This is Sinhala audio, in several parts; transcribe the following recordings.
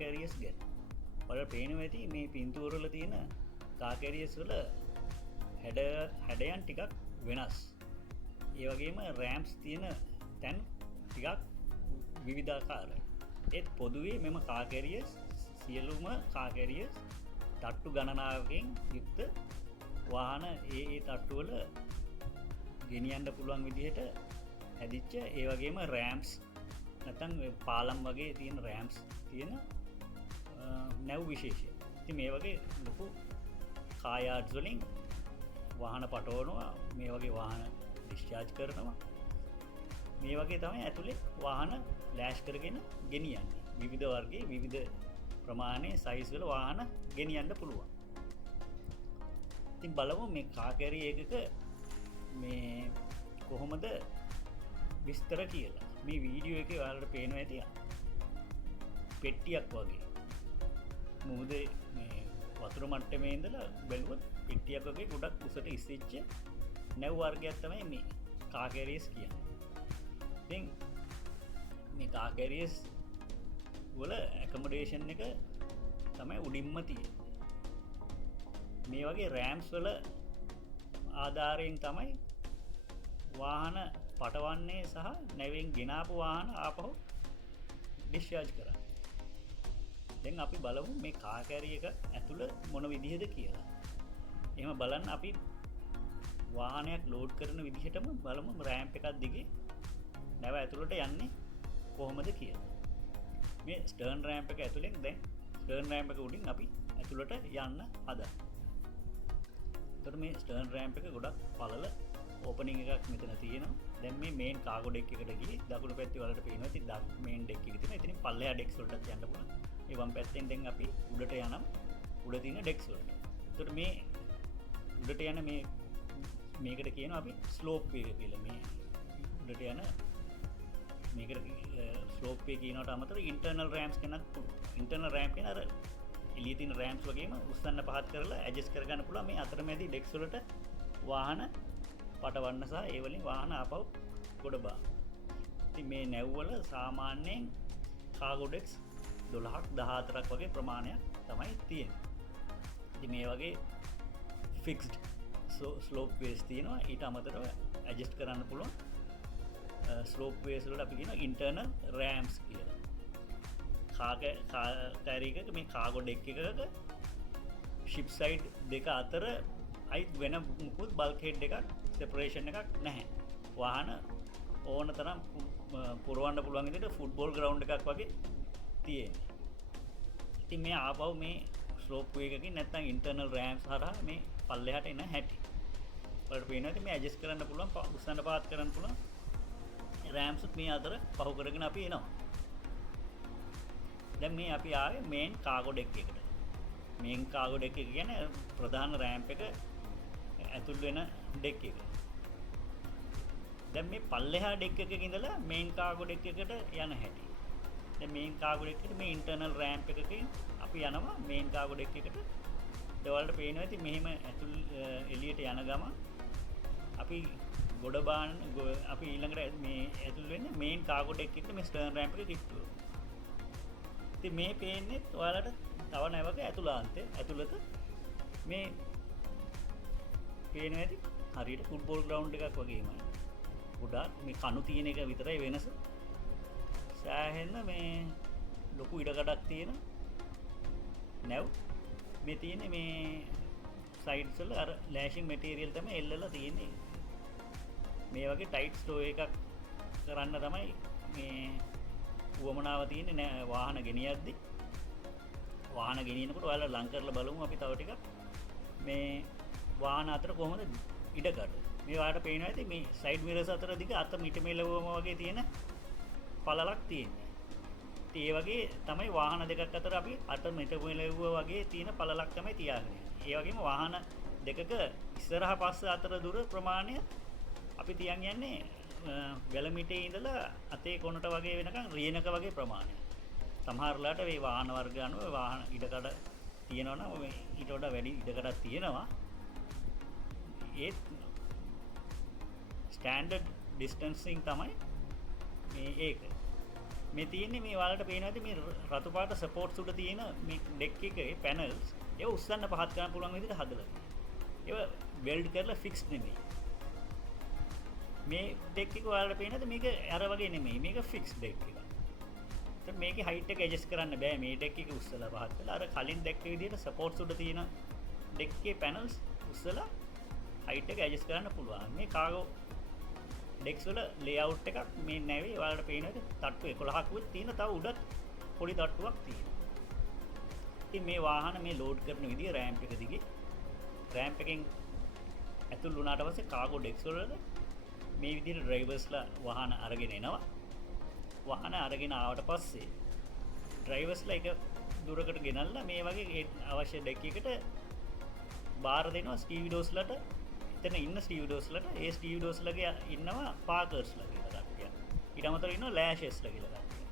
කැරියස් ගැන. ඔයාලට පේනවා ඇති මේ පින්තූර වල තියෙන කා කැරියස් වල හැඩයන් ටිකක් වෙනස්. ඒ වගේම රෑම්ස් තියෙන තැන් ටිකක් විවිධාකාරයි. ඒත් පොදුවේ මෙම කා කැරියස් සියලුම කා කැරියස් තට්ටු ගණනාවකින් යුක්ත වාහන ඒ තට්ටුවල ගෙනියන්න පුළුවන් විදිහට හැදිච්ච ඒ වගේම රෑම්ස් නැත්නම් පාලම් වගේ තියෙන රෑම්ස් තියෙන නැව් විශේෂය. ඉතින් මේ වගේ ලොකු කාර් යාඩ්ස් වලින් වාහන පටවනවා, මේ වගේ වාහන ඩිස්චාර්ජ් කරනවා. මේ වගේ තමයි ඇතුලේ වාහන ලෑෂ් කරගෙන ගෙනියන්නේ. විවිධ වර්ගයේ විවිධ ප්‍රමාණයේ සයිස් වල වාහන ගෙනියන්න පුළුවන්. ඉතින් බලමු මේ කාර් කැරියර් එකක මේ කොහොමද විස්තර කියලා. මේ වීඩියෝ එකේ ඔයාලට පේනවා ඇති පෙට්ටියක් වගේ. මුහුදේ මේ වතුර මට්ටමේ ඉඳලා බැලුවොත් පෙට්ටියක් වගේ ගොඩක් උසට ඉස්සිච්ච නැව් වර්ගයක් තමයි මේ කාර් කැරියර්ස් කියන්නේ. ඉතින් මේ කාර් කැරියර්ස් වල ඇකොමොඩේෂන් එක තමයි උඩින්ම තියෙන්නේ. මේ වගේ රෑම්ස් වල ආධාරයෙන් තමයි වාහන පටවන්නේ සහ නැවෙන් ගෙනාපු වාහන ආපහු ඩිස්චාර්ජ් කරන්නේ. දැන් අපි බලමු මේ කාර් කැරියර් එක ඇතුළ මොන විදිහද කියලා. එහෙම බලන්න අපි වාහනයක් ලෝඩ් කරන විදිහටම බලමු රෑම්ප් එකක් දිගේ නැව ඇතුළට යන්නේ කොහොමද කියලා. මේ ස්ටර්න් රෑම්ප් එක ඇතුලෙන් දැන් ස්ටර්න් රෑම්ප් එක උඩින් අපි ඇතුළට යන්න හදා. එතකොට මේ ස්ටර්න් රෑම්ප් එක ගොඩක් පළල ඕපනින් එකක් මෙතන තියෙනවා. දැන් මේ මේන් කාගෝ ඩෙක් එකට ගිහී දකුණු පැත්තේ වලට පේනවා. ඉතින් මේන් ඩෙක් එක තියෙනවා. ඉතින් පල්ලෙහා ඩෙක්ස් වලටත් යන්න පුළුවන්. මේ වම් පැත්තෙන් දැන් අපි උඩට යනවා. උඩ තියෙන ඩෙක්ස් වලට. එතකොට මේ උඩට යන මේකට කියනවා අපි ස්ලෝප් වේ කියලා. මේ උඩට යන මේකට ස්ලෝප් වේ කියනකට අමතරව ඉන්ටර්නල් රෑම්ස් කෙනක් පුළුවන්. ඉන්ටර්නල් රෑම්ප් කියන අර එළියේ තියෙන රෑම්ස් වගේම උස්සන්න පහත් කරලා ඇඩ්ජස්ට් කරගන්න පුළුවන්. මේ අතරමැදි ඩෙක්ස් වලට වාහන පටවන්න සහ ඒ වලින් වාහන ආපහු ගොඩ බාන. ඉතින් මේ නැව්වල සාමාන්‍යයෙන් කාගෝ ඩෙක්ස් 12ක් 14ක් වගේ ප්‍රමාණයක් තමයි තියෙන්නේ. ඉතින් මේ වගේ ෆික්ස්ඩ් ස්ලෝප් වේස් තියෙනවා. ඊට අමතරව ඇඩ්ජස්ට් කරන්න පුළුවන් ස්ලෝප් වේස් වලට අපි කියනවා ඉන්ටර්නල් රෑම්ස් කියලා. කාර් එකක මේ කාගෝ ඩෙක් එකක ෂිප් සයිඩ් දෙක අතර අයිත් වෙන මුකුත් බල්ක් හෙඩ් එකක් සෙපරේෂන් එකක් නැහැ. වාහන ඕන තරම් පුරවන්න පුළුවන් විදිහට ෆුට්බෝල් ග්‍රවුන්ඩ් එකක් වගේ තියෙන්නේ. ඉතින් මේ ආපහු මේ ස්ලෝප් වේ එකකින් නැත්නම් ඉන්ටර්නල් රෑම්ස් හරහා මේ පල්ලෙහාට එන හැටි. ඔයාලට පේනවා ඉතින් මේ ඇඩ්ජස්ට් කරන්න පුළුවන්, උස්සන්න පහත් කරන්න පුළුවන්. රෑම්ස් මේ අතර පහු කරගෙන අපි එනවා. දැන් මේ අපි ආවේ මේන් කාගෝ ඩෙක් එකට. මේන් කාගෝ ඩෙක් එක කියන්නේ ප්‍රධාන රෑම්ප් එක ඇතුල් වෙන ඩෙක් එක. දැන් මේ පල්ලෙහා ඩෙක් එකක ඉඳලා මේන් කාගෝ ඩෙක් එකට යන හැටි. දැන් මේන් කාගෝ ඩෙක් එකට මේ ඉන්ටර්නල් රෑම්ප් එකකින් අපි යනවා මේන් කාගෝ ඩෙක් එකට. ඒවලට පේනවා ඇති මෙහෙම ඇතුල් එළියට යන ගම අපි ගොඩ බාන අපි ඊළඟට මේ ඇතුල් වෙන්නේ මේන් කාගෝ ඩෙක් එකට මේ ස්ටර්න් රෑම්ප් එක කිට්ටුව. ඉතින් මේ පේන්නේ ඔයාලට තව නැවක ඇතුළත මේ පේනවා ඇති හරියට ෆුට්බෝල් ග්‍රවුන්ඩ් එකක් වගේමයි. ගොඩාක් මේ කණු තියෙන එක විතරයි වෙනස. සෑහෙන්න මේ ලොකු ඉඩකඩක් තියෙන නැව් මේ තියෙන්නේ මේ සයිඩ්ස් වල අර ලෑෂින් මැටීරියල් තමයි එල්ලලා තියෙන්නේ. මේ වගේ ටයිට් ස්ටෝ එකක් කරන්න තමයි මේ උවමනාව තියෙන්නේ වාහන ගෙනියද්දි. වාහන ගෙනියනකොට ඔයාලා ලං කරලා බලමු අපි තව ටිකක් මේ වාහන අතර කොහොමද ඉඩකඩ. මේ වාට පේනවා ඇති මේ සයිඩ් මිරර්ස් අතර දිග අත මිට මෙලවම වගේ තියෙන පළලක් තියෙන්නේ. ඉතින් ඒ වගේ තමයි වාහන දෙකක් අතර අපි අත මිට මෙලවුව වගේ තියෙන පළලක් තමයි තියාගෙන යන්නේ. ඒ වගේම වාහන දෙකක ඉස්සරහා පස්ස අතර දුර ප්‍රමාණය අපි තියන් යන්නේ වැලමිටේ ඉඳලා අතේ කොනට වගේ වෙනකන් රියනක වගේ ප්‍රමාණයක්. සමහර වෙලාවට මේ වාහන වර්ග අනුව වාහන ඉඩකඩ තියෙනවා නම් ඊට වඩා වැඩි ඉඩකඩක් තියෙනවා. ඒත් ස්ටෑන්ඩඩ් ඩිස්ටන්සින් තමයි මේ ඒක. මේ තියෙන්නේ මේ වලට පේනවාද මේ රතු පාට සපෝට්ස් උඩ තියෙන මේ ඩෙක් එකේ පැනල්ස් ඒව උස්සන්න පහත් කරන්න පුළුවන් විදිහට හදලා තියෙනවා. ඒව වෙල්ඩ් කරලා ෆික්ස් නෙමෙයි. මේ ඩෙක් එක වලට පේනවාද මේක අර වගේ නෙමෙයි. මේක ෆික්ස් ඩෙක් එකක්. ඒත් මේකේ හයිට් එක ඇඩ්ජස්ට් කරන්න බෑ මේ ඩෙක් එක උස්සලා පහත් කරලා. අර කලින් දැක්ක විදිහට සපෝට්ස් උඩ තියෙන ඩෙක් එකේ පැනල්ස් උස්සලා හයිට් එක ඇඩ්ජස්ට් කරන්න පුළුවන්. මේ කාගෝ ඩෙක්ස් වල ලේඅවුට් එකක් මේ නැවේ ඔයාලට පේනවාද තට්ටු 11ක් විතර තියෙන තව උඩත් පොඩි තට්ටුවක් තියෙනවා. ඉතින් මේ වාහන මේ ලෝඩ් කරන විදිය රෑම්ප් එක දිගේ රෑම්ප් එකෙන් ඇතුල් වුණාට පස්සේ කාගෝ ඩෙක්ස් වල මේ විදිහට ඩ්‍රයිවර්ස්ලා වාහන අරගෙන එනවා. වාහන අරගෙන ආවට පස්සේ ඩ්‍රයිවර්ස්ලා එක දුරකට ගෙනල්ලා මේ වගේ අවශ්‍ය ඩෙක් එකට බාර දෙනවා ස්ටීවිඩෝස්ලට. එතන ඉන්න ස්ටීවිඩෝස්ලට ඒ ස්ටීවිඩෝස්ලගේ ඉන්නවා පාකර්ස්ලා කියලා කට්ටිය. ඊට අමතරව ඉන්නවා ලෑෂස්ලා කියලා කට්ටිය.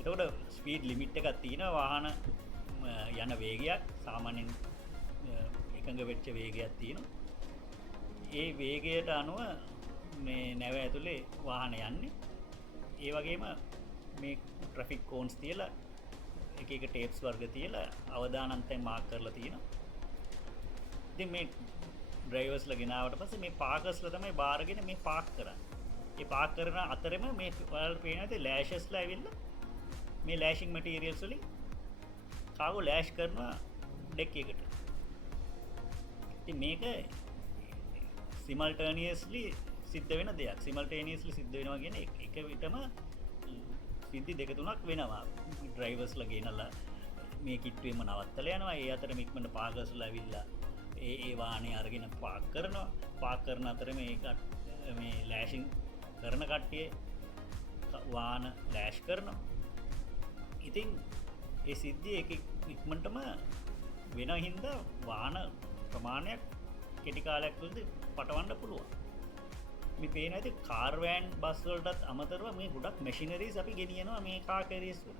එතකොට ස්පීඩ් ලිමිට් එකක් තියෙනවා වාහන යන වේගයක් සාමාන්‍යයෙන් එකඟ වෙච්ච වේගයක් තියෙනවා. ඒ වේගයට අනුව මේ නැව ඇතුලේ වාහන යන්නේ. ඒ වගේම මේ ට්‍රැෆික් කෝන්ස් තියලා එක එක ටේප්ස් වර්ග තියලා අවදානම් තැන් මාක් කරලා තියෙනවා. ඉතින් මේ ඩ්‍රයිවර්ස්ලා ගෙනාවට පස්සේ මේ පාකර්ස්ලා තමයි බාරගෙන මේ පාක් කරන්නේ. ඒ පාක් කරන අතරෙම මේ ඔයාලට පේනවාද ලෑෂස්ලා ඇවිල්ලා මේ ලෑෂින් මැටීරියල්ස් වලින් කාගෝ ලෑෂ් කරනවා ඩෙක් එකට. ඉතින් මේක සිමල්ටේනියස්ලි සිද්ධ වෙන දෙයක්. සිමල්ටේනියස්ලි සිද්ධ වෙනවා කියන්නේ එක විටම සිද්ධි දෙක තුනක් වෙනවා. ඩ්‍රයිවර්ස්ලා ගෙනලා මේ කිට්ටුවෙම නවත්තලා යනවා. ඒ අතර ඉක්මනට පාකර්ස්ලා ඇවිල්ලා ඒ වාහනේ අරගෙන පාක් කරනවා. පාක් කරන අතරේ මේ ලෑෂින් කරන කට්ටිය වාහන ලෑෂ් කරනවා. ඉතින් ඒ සිද්ධිය එක ඉක්මනටම වෙන හින්දා වාහන ප්‍රමාණයක් කෙටි කාලයක් තුළදී පටවන්න පුළුවන්. මේ පේන ඇති කාර් වෑන් බස් වලටත් අමතරව මේ ගොඩක් මැෂිනරීස් අපි ගෙනියනවා මේ කාර් කැරියර්ස් වල.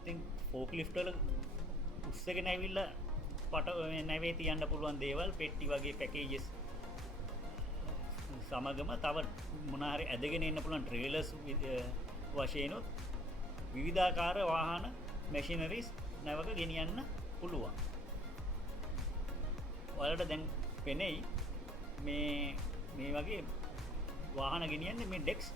ඉතින් ෆෝක් ලිෆ්ට් වල උස්සගෙන ඇවිල්ලා නැවේ තියන්න පුළුවන් දේවල් පෙට්ටි වගේ පැකේජස් සමගම තව මොනහරි ඇදගෙන එන්න පුළුවන් ට්‍රේලර්ස් වශයෙන්ුත් විවිධාකාර වාහන මැෂිනරීස් නැවක ගෙනියන්න පුළුවන්. ඔයාලට දැන් පෙනෙයි මේ වගේ වාහන ගෙනියන්නේ මේ ඩෙක්ස්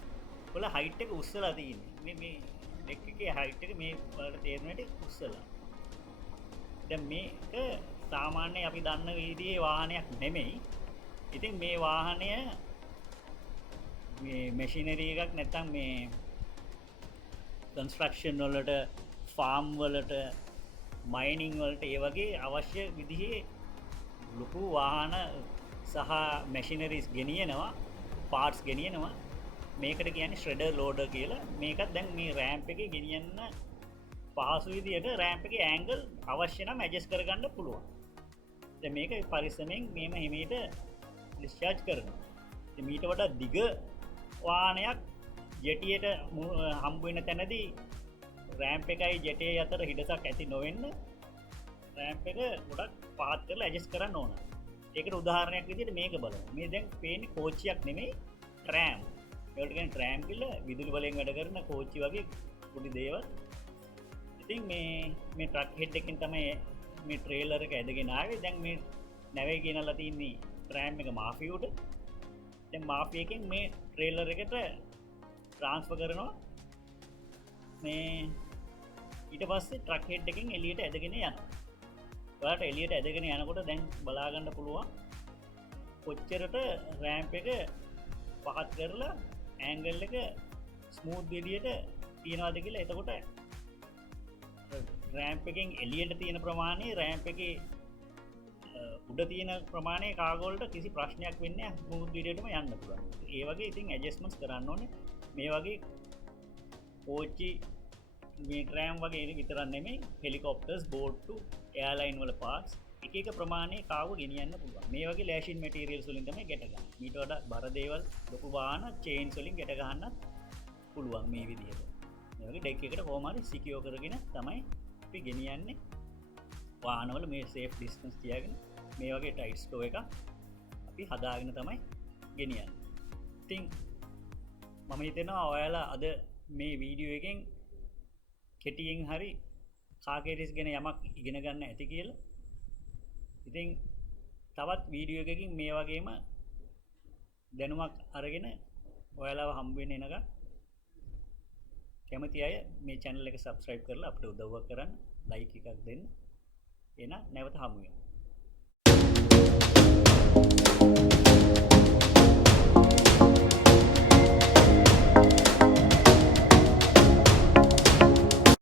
වල හයිට් එක උස්සලා තියෙන්නේ. මේ ඩෙක් එකේ හයිට් එක මේ ඔයාලට තේරෙන්නට උස්සලා. දැන් මේක සාමාන්‍ය අපි දන්න විදිහේ වාහනයක් නෙමෙයි. ඉතින් මේ වාහනය මේ මැෂිනරි එකක් නැත්තම් මේ කන්ස්ට්‍රක්ෂන් වලට ෆාම් වලට මයිනින් වලට ඒ වගේ අවශ්‍ය විදිහේ ලොකු වාහන සහ මැෂිනරිස් ගෙනියනවා පාර්ට්ස් ගෙනියනවා. මේකට කියන්නේ ශ්‍රෙඩර් ලෝඩර් කියලා. මේකත් දැන් මේ රෑම්ප් එකේ ගෙනියන්න පහසු විදියට රෑම්ප් එකේ ඇන්ගල් අවශ්‍ය නම් ඇඩ්ජස්ට් කරගන්න පුළුවන්. දැන් මේක පරිස්සමෙන් මේම හිමීට ඩිස්චාර්ජ් කරනවා. ඉතින් මීට වඩා දිග වාහනයක් ජෙටියට හම්බ වෙන තැනදී රෑම්ප් එකයි ජෙටේ අතර හිඩසක් ඇති නොවෙන්න රෑම්ප් එක ගොඩක් පහත් කරලා ඇඩ්ජස්ට් කරන්න ඕන. ඒකට උදාහරණයක් විදිහට මේක බලමු. මේ දැන් පේන්නේ කෝච්චියක් නෙමෙයි ට්‍රෑම්. ඒකට කියන්නේ ට්‍රෑම් කියලා විදුලි බලෙන් වැඩ කරන කෝච්චි වගේ පොඩි දේවල්. ඉතින් මේ ට්‍රක් හෙඩ් එකෙන් තමයි මේ ට්‍රේලර් එක ඇදගෙන ආවේ. දැන් මේ නැවේ ගෙනල්ලා තින්නේ ට්‍රෑම් එක මාෆියුට. දැන් මාෆිය එකෙන් මේ ට්‍රේලර් එකට ට්‍රාන්ස්ෆර් කරනවා. මේ ඊට පස්සේ ට්‍රක් හෙඩ් එකෙන් එළියට ඇදගෙන යනවා. ඔයාලට එළියට ඇදගෙන යනකොට දැන් බලා ගන්න පුළුවන් කොච්චරට රෑම්ප් එක පහත් කරලා ඇන්ගල් එක ස්මූත් විදියට තියනවාද කියලා. එතකොට රෑම්ප් එකෙන් එළියට තියෙන ප්‍රමාණය රෑම්ප් එකේ උඩ තියෙන ප්‍රමාණය කාගෝල්ට කිසි ප්‍රශ්නයක් වෙන්නේ නැහැ. ස්මූත් විදියටම යන්න පුළුවන්. ඒ වගේ ඉතින් ඇඩ්ජස්ට්මන්ට්ස් කරන්න ඕනේ. මේ වගේ කෝච්චි මේ ට්‍රෑම් වගේ විතරක් නෙමෙයි හෙලිකොප්ටර්ස් බෝට්ටු එයාලයින් වල පාර්ට්ස් එක එක ප්‍රමාණයේ කාව ගෙනියන්න පුළුවන්. මේ වගේ ලෑෂින් මැටීරියල්ස් වලින් තමයි ගැට ගන්න. ඊට වඩා බර දේවල් ලොකු වාහන චේන්ස් වලින් ගැට ගන්නත් පුළුවන් මේ විදිහට. මේ වගේ ඩෙක් එකට කොහොම හරි සිකියෝ කරගෙන තමයි අපි ගෙනියන්නේ. වාහනවල මේ සේෆ් ඩිස්ටන්ස් තියාගෙන මේ වගේ ටයිට් ස්ටෝ එකක් අපි හදාගෙන තමයි ගෙනියන්නේ. ඉතින් මම හිතනවා ඔයාලා අද මේ වීඩියෝ එකෙන් කෙටියෙන් හරි කාකේරිස් ගැන යමක් ඉගෙන ගන්න ඇති කියලා. ඉතින් තවත් වීඩියෝ එකකින් මේ වගේම දැනුමක් අරගෙන ඔයාලව හම්බ වෙන්න එනකම් කැමති අය මේ channel එක subscribe කරලා අපිට උදව්වක් කරන්න, like එකක් දෙන්න. එහෙනම් නැවත හමු වෙමු.